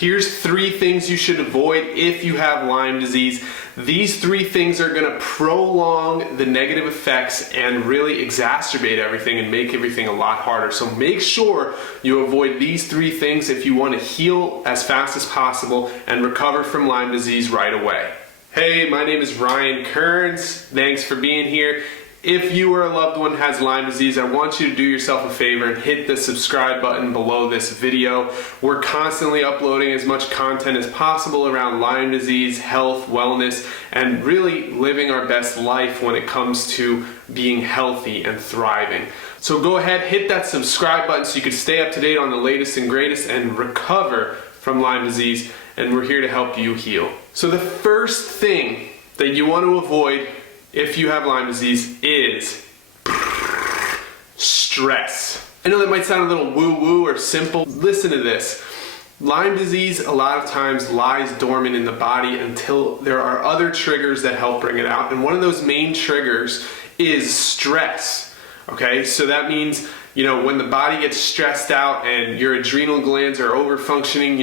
Here's 3 things you should avoid if you have Lyme disease. These 3 things are going to prolong the negative effects and really exacerbate everything and make everything a lot harder. So make sure you avoid these 3 things if you want to heal as fast as possible and recover from Lyme disease right away. Hey, my name is Ryan Kearns. Thanks for being here. If you or a loved one has Lyme disease, I want you to do yourself a favor and hit the subscribe button below this video. We're constantly uploading as much content as possible around Lyme disease, health, wellness, and really living our best life when it comes to being healthy and thriving. So go ahead, hit that subscribe button so you can stay up to date on the latest and greatest and recover from Lyme disease, and we're here to help you heal. So the first thing that you want to avoid if you have Lyme disease is stress. I know that might sound a little woo-woo or simple. Listen to this. Lyme disease a lot of times lies dormant in the body until there are other triggers that help bring it out. And one of those main triggers is stress. Okay, so that means, when the body gets stressed out and your adrenal glands are over-functioning,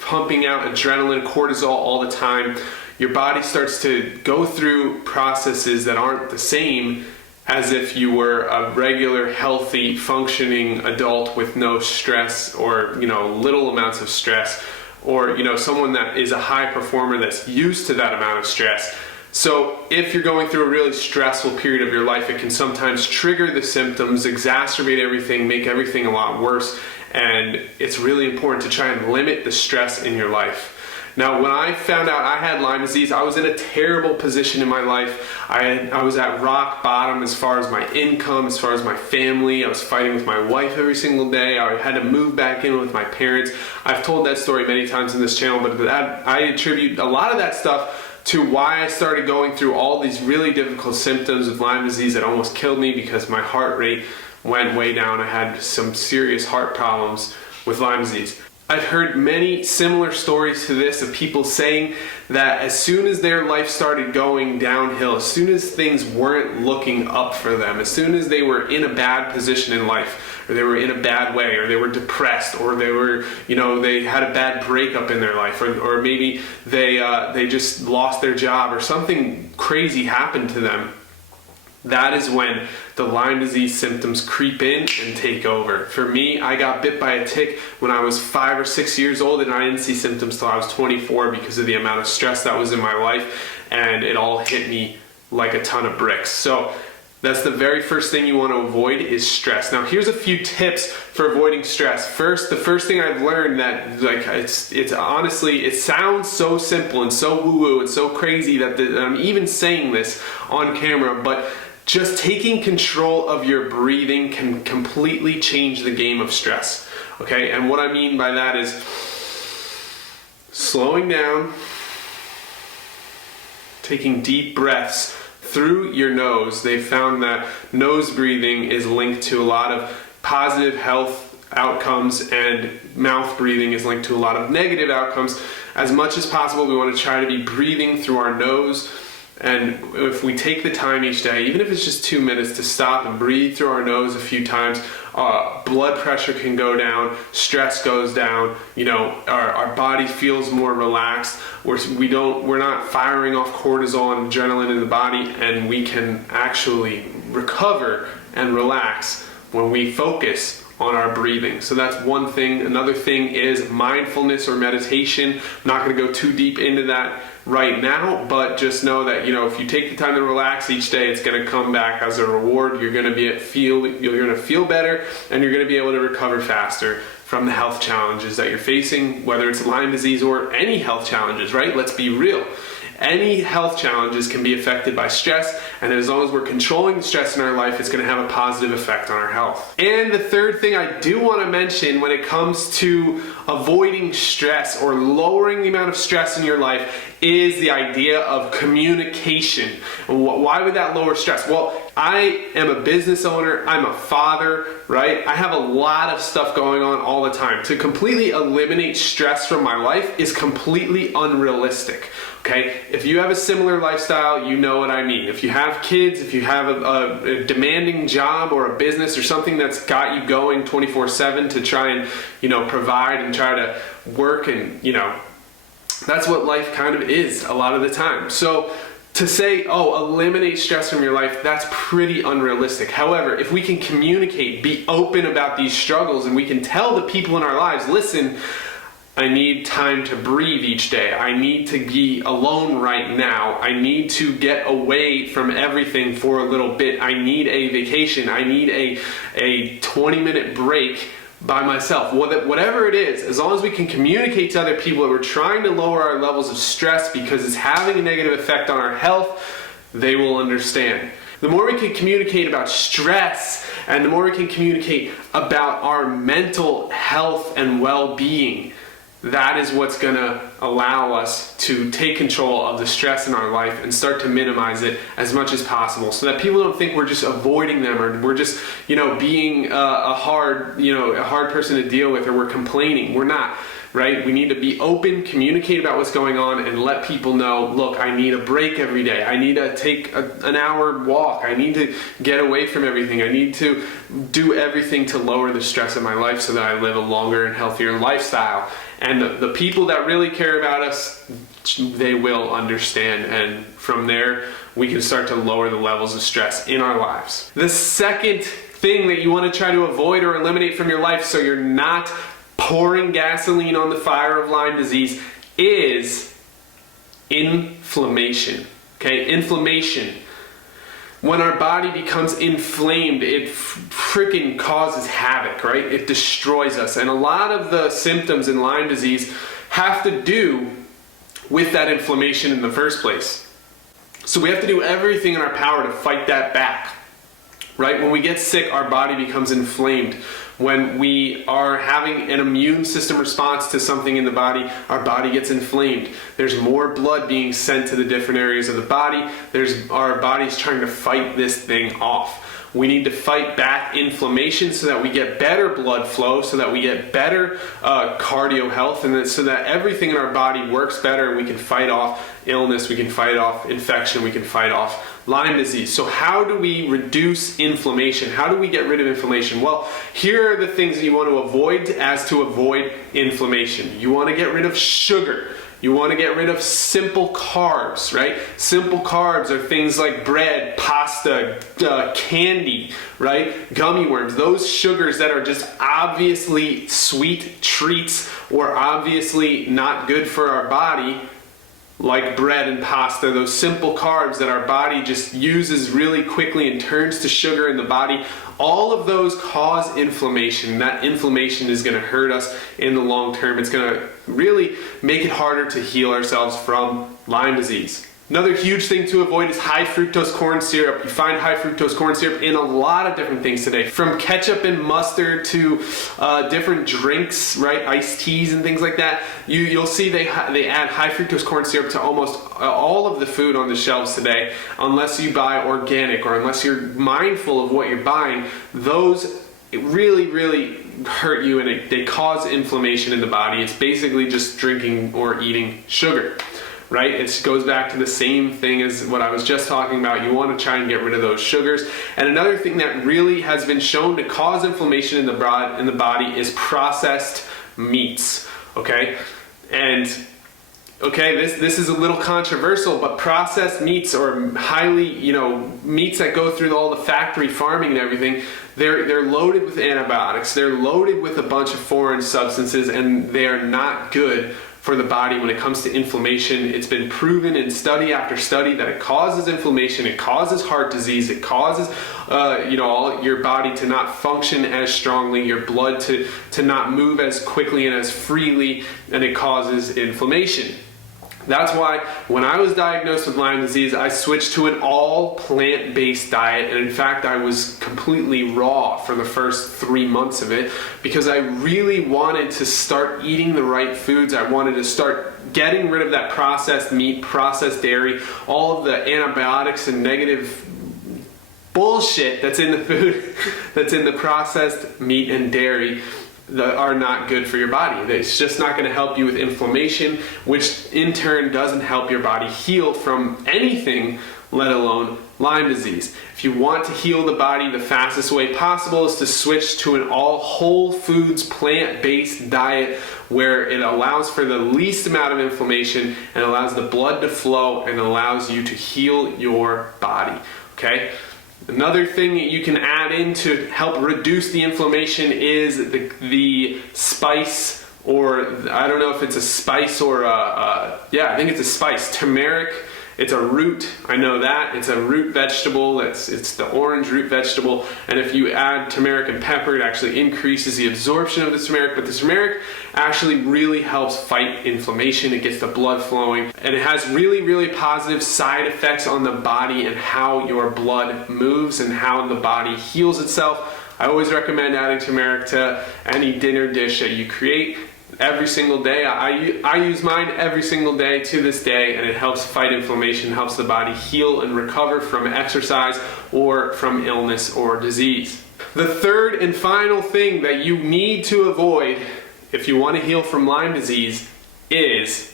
pumping out adrenaline, cortisol all the time, your body starts to go through processes that aren't the same as if you were a regular, healthy, functioning adult with no stress or, little amounts of stress, or, someone that is a high performer that's used to that amount of stress. So if you're going through a really stressful period of your life, it can sometimes trigger the symptoms, exacerbate everything, make everything a lot worse, and it's really important to try and limit the stress in your life. Now, when I found out I had Lyme disease, I was in a terrible position in my life. I was at rock bottom as far as my income, as far as my family. I was fighting with my wife every single day. I had to move back in with my parents. I've told that story many times in this channel, but I attribute a lot of that stuff to why I started going through all these really difficult symptoms of Lyme disease that almost killed me because my heart rate went way down. I had some serious heart problems with Lyme disease. I've heard many similar stories to this of people saying that as soon as their life started going downhill, as soon as things weren't looking up for them, as soon as they were in a bad position in life, or they were in a bad way, or they were depressed, or they were, they had a bad breakup in their life, or maybe they just lost their job, or something crazy happened to them, that is when the Lyme disease symptoms creep in and take over. For me, I got bit by a tick when I was 5 or 6 years old, and I didn't see symptoms till I was 24 because of the amount of stress that was in my life, and it all hit me like a ton of bricks. So that's the very first thing you want to avoid is stress. Now here's a few tips for avoiding stress. The first thing I've learned that it's honestly, it sounds so simple and so woo-woo and so crazy that I'm even saying this on camera, but just taking control of your breathing can completely change the game of stress. Okay, and what I mean by that is slowing down, taking deep breaths through your nose. They found that nose breathing is linked to a lot of positive health outcomes, and mouth breathing is linked to a lot of negative outcomes. As much as possible, we want to try to be breathing through our nose. And if we take the time each day, even if it's just 2 minutes, to stop and breathe through our nose a few times, blood pressure can go down, stress goes down, our body feels more relaxed, we're not firing off cortisol and adrenaline in the body, and we can actually recover and relax when we focus on our breathing. So that's one thing. Another thing is mindfulness or meditation. I'm not going to go too deep into that right now, but just know that if you take the time to relax each day, it's going to come back as a reward. You're going to feel better, and you're going to be able to recover faster from the health challenges that you're facing, whether it's Lyme disease or any health challenges, right? Let's be real. Any health challenges can be affected by stress, and as long as we're controlling the stress in our life, it's going to have a positive effect on our health. And the third thing I do want to mention when it comes to avoiding stress or lowering the amount of stress in your life is the idea of communication. Why would that lower stress? Well, I am a business owner, I'm a father, right? I have a lot of stuff going on all the time. To completely eliminate stress from my life is completely unrealistic, okay? If you have a similar lifestyle, you know what I mean. If you have kids, if you have a demanding job or a business or something that's got you going 24/7 to try and, provide and try to work and, that's what life kind of is a lot of the time. So to say, eliminate stress from your life, that's pretty unrealistic. However, if we can communicate, be open about these struggles, and we can tell the people in our lives, listen, I need time to breathe each day. I need to be alone right now. I need to get away from everything for a little bit. I need a vacation. I need a 20-minute break by myself. Whatever it is, as long as we can communicate to other people that we're trying to lower our levels of stress because it's having a negative effect on our health, they will understand. The more we can communicate about stress and the more we can communicate about our mental health and well-being, that is what's going to allow us to take control of the stress in our life and start to minimize it as much as possible, so that people don't think we're just avoiding them or we're just, being a hard person to deal with, or we're complaining. We're not, right? We need to be open, communicate about what's going on, and let people know, look, I need a break every day. I need to take an hour walk. I need to get away from everything. I need to do everything to lower the stress in my life so that I live a longer and healthier lifestyle. And the people that really care about us, they will understand. And from there, we can start to lower the levels of stress in our lives. The second thing that you want to try to avoid or eliminate from your life so you're not pouring gasoline on the fire of Lyme disease is inflammation. Okay, inflammation. When our body becomes inflamed, it freaking causes havoc, right? It destroys us. And a lot of the symptoms in Lyme disease have to do with that inflammation in the first place. So we have to do everything in our power to fight that back, right? When we get sick, our body becomes inflamed. When we are having an immune system response to something in the body, our body gets inflamed. There's more blood being sent to the different areas of the body. Our body's trying to fight this thing off. We need to fight back inflammation so that we get better blood flow, so that we get better cardio health, and so that everything in our body works better and we can fight off illness, we can fight off infection, we can fight off Lyme disease. So how do we reduce inflammation? How do we get rid of inflammation? Well, here are the things that you want to avoid to avoid inflammation. You want to get rid of sugar. You want to get rid of simple carbs, right? Simple carbs are things like bread, pasta, candy, right? Gummy worms, those sugars that are just obviously sweet treats or obviously not good for our body, like bread and pasta, those simple carbs that our body just uses really quickly and turns to sugar in the body. All of those cause inflammation. That inflammation is going to hurt us in the long term. It's going to really make it harder to heal ourselves from Lyme disease. Another huge thing to avoid is high fructose corn syrup. You find high fructose corn syrup in a lot of different things today, from ketchup and mustard to different drinks, right? Iced teas and things like that. You'll see they add high fructose corn syrup to almost all of the food on the shelves today, unless you buy organic or unless you're mindful of what you're buying. Those really, really hurt you, and they cause inflammation in the body. It's basically just drinking or eating sugar. Right? It goes back to the same thing as what I was just talking about. You want to try and get rid of those sugars. And another thing that really has been shown to cause inflammation in the body is processed meats. Okay? And this is a little controversial, but processed meats, or highly, meats that go through all the factory farming and everything, they're loaded with antibiotics. They're loaded with a bunch of foreign substances, and they are not good for the body when it comes to inflammation. It's been proven in study after study that it causes inflammation, it causes heart disease, it causes your body to not function as strongly, your blood to not move as quickly and as freely, and it causes inflammation. That's why when I was diagnosed with Lyme disease, I switched to an all plant-based diet, and in fact I was completely raw for the first 3 months of it, because I really wanted to start eating the right foods. I wanted to start getting rid of that processed meat, processed dairy, all of the antibiotics and negative bullshit that's in the food, that's in the processed meat and dairy, that are not good for your body. It's just not going to help you with inflammation, which in turn doesn't help your body heal from anything, let alone Lyme disease. If you want to heal the body, the fastest way possible is to switch to an all whole foods, plant-based diet where it allows for the least amount of inflammation and allows the blood to flow and allows you to heal your body. Okay? Another thing that you can add in to help reduce the inflammation is the spice, or I don't know if it's a spice or yeah, I think it's a spice. Turmeric. It's a root, I know that. It's a root vegetable, it's the orange root vegetable, and if you add turmeric and pepper, it actually increases the absorption of the turmeric, but the turmeric actually really helps fight inflammation. It gets the blood flowing, and it has really, really positive side effects on the body and how your blood moves and how the body heals itself. I always recommend adding turmeric to any dinner dish that you create. Every single day. I use mine every single day to this day, and it helps fight inflammation, helps the body heal and recover from exercise or from illness or disease. The third and final thing that you need to avoid if you want to heal from Lyme disease is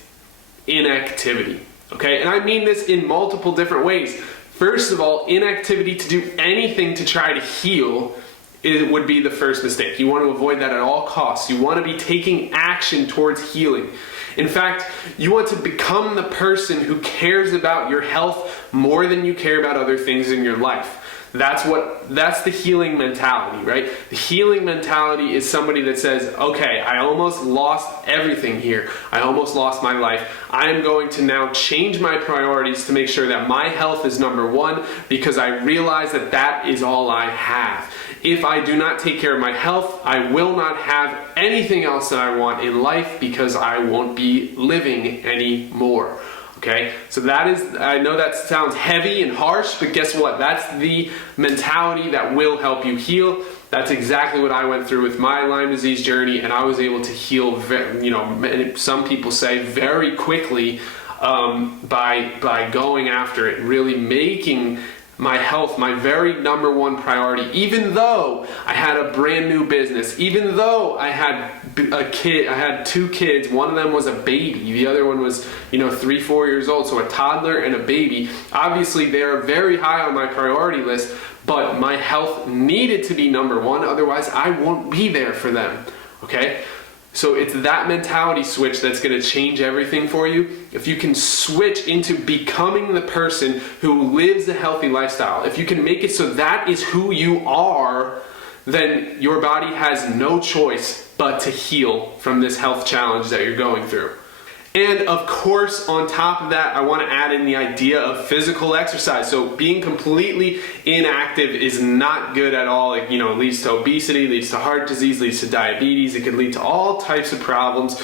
inactivity. Okay, and I mean this in multiple different ways. First of all, inactivity to do anything to try to heal, it would be the first mistake. You want to avoid that at all costs. You want to be taking action towards healing. In fact, you want to become the person who cares about your health more than you care about other things in your life. That's the healing mentality, right? The healing mentality is somebody that says, okay, I almost lost everything here. I almost lost my life. I am going to now change my priorities to make sure that my health is number one, because I realize that that is all I have. If I do not take care of my health, I will not have anything else that I want in life, because I won't be living anymore. Okay, so that is, I know that sounds heavy and harsh, but guess what? That's the mentality that will help you heal. That's exactly what I went through with my Lyme disease journey, and I was able to heal, some people say very quickly by going after it, really making my health my very number one priority. Even though I had a brand new business, even though I had a kid, I had two kids. One of them was a baby, the other one was 3-4 years old, so a toddler and a baby. Obviously they are very high on my priority list, but my health needed to be number one, otherwise I won't be there for them. Okay, so it's that mentality switch that's going to change everything for you. If you can switch into becoming the person who lives a healthy lifestyle, if you can make it so that is who you are, then your body has no choice but to heal from this health challenge that you're going through. And of course, on top of that, I want to add in the idea of physical exercise. So being completely inactive is not good at all. It leads to obesity, leads to heart disease, leads to diabetes. It can lead to all types of problems.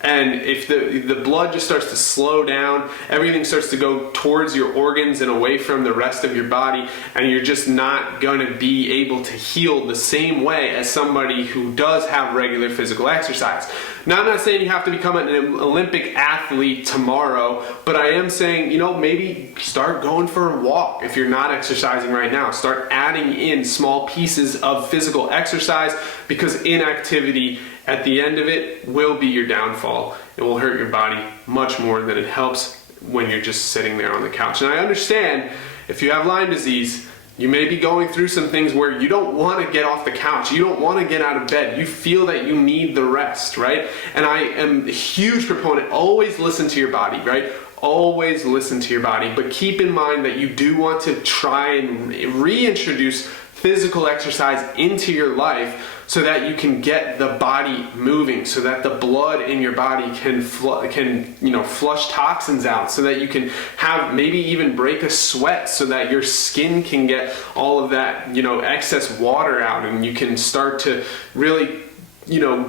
And if the blood just starts to slow down, everything starts to go towards your organs and away from the rest of your body, and you're just not going to be able to heal the same way as somebody who does have regular physical exercise. Now, I'm not saying you have to become an Olympic athlete tomorrow, but I am saying, maybe start going for a walk if you're not exercising right now. Start adding in small pieces of physical exercise, because inactivity at the end of it will be your downfall. It will hurt your body much more than it helps when you're just sitting there on the couch. And I understand if you have Lyme disease, you may be going through some things where you don't want to get off the couch. You don't want to get out of bed. You feel that you need the rest, right? And I am a huge proponent, always listen to your body, right? Always listen to your body, but keep in mind that you do want to try and reintroduce physical exercise into your life so that you can get the body moving, so that the blood in your body can flush toxins out, so that you can have maybe even break a sweat, so that your skin can get all of that excess water out, and you can start to really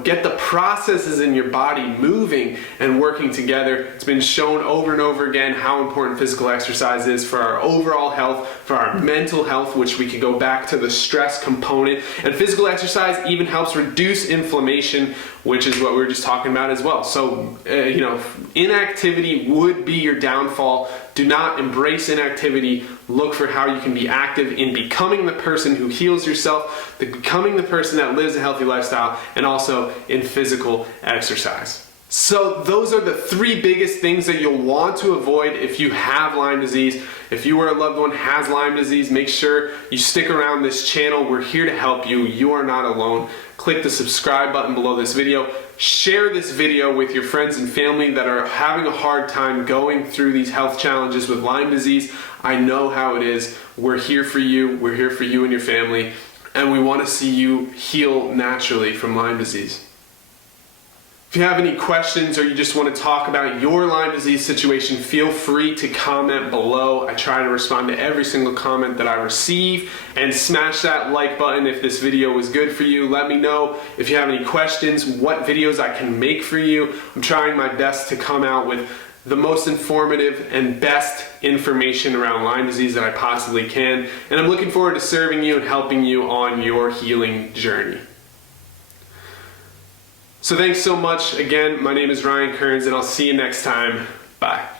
get the processes in your body moving and working together. It's been shown over and over again how important physical exercise is for our overall health, for our mental health, which we could go back to the stress component. And physical exercise even helps reduce inflammation, which is what we were just talking about as well. So, inactivity would be your downfall. Do not embrace inactivity. Look for how you can be active in becoming the person who heals yourself, becoming the person that lives a healthy lifestyle, and also in physical exercise. So those are the 3 biggest things that you'll want to avoid if you have Lyme disease. If you or a loved one has Lyme disease, make sure you stick around this channel. We're here to help you. You are not alone. Click the subscribe button below this video. Share this video with your friends and family that are having a hard time going through these health challenges with Lyme disease. I know how it is. We're here for you. We're here for you and your family. And we want to see you heal naturally from Lyme disease. If you have any questions or you just want to talk about your Lyme disease situation, feel free to comment below. I try to respond to every single comment that I receive, and smash that like button if this video was good for you. Let me know if you have any questions, what videos I can make for you. I'm trying my best to come out with the most informative and best information around Lyme disease that I possibly can, and I'm looking forward to serving you and helping you on your healing journey. So thanks so much. Again, my name is Ryan Kearns, and I'll see you next time. Bye.